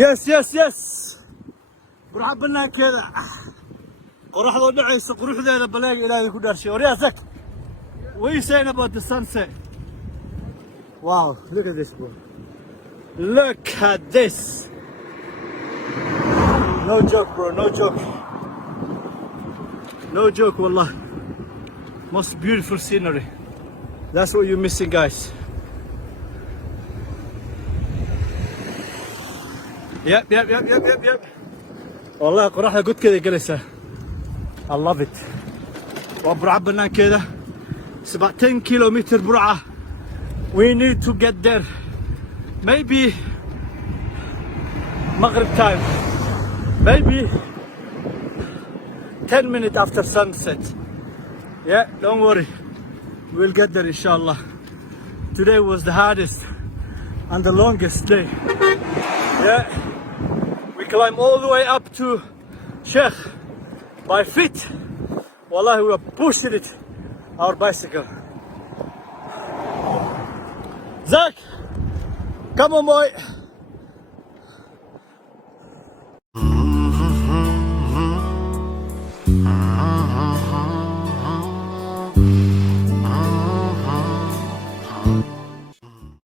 Yes, yes, yes. Burxa banaankeeda qoraxdoo dhacaysa quruxdeeda balaag Ilaahay ku dhaarshay. War yaa Zak, what are you saying about the sunset? Wow, look at this, bro. Look at this. No joke, bro, no joke. No joke, wallah. Most beautiful scenery. That's what you're missing, guys. Yep. والله قراحة قد كذا جلسة. I love it. وبرعة بنا كذا. It's about 10 kilometer برعة. We need to get there. Maybe Maghrib time. Maybe 10 minutes after sunset. Yeah, don't worry. We'll get there inshallah. Today was the hardest and the longest day. Yeah. We climb all the way up to Sheikh by feet. Wallahi, we were pushing it, our bicycle. Zak, come on, boy.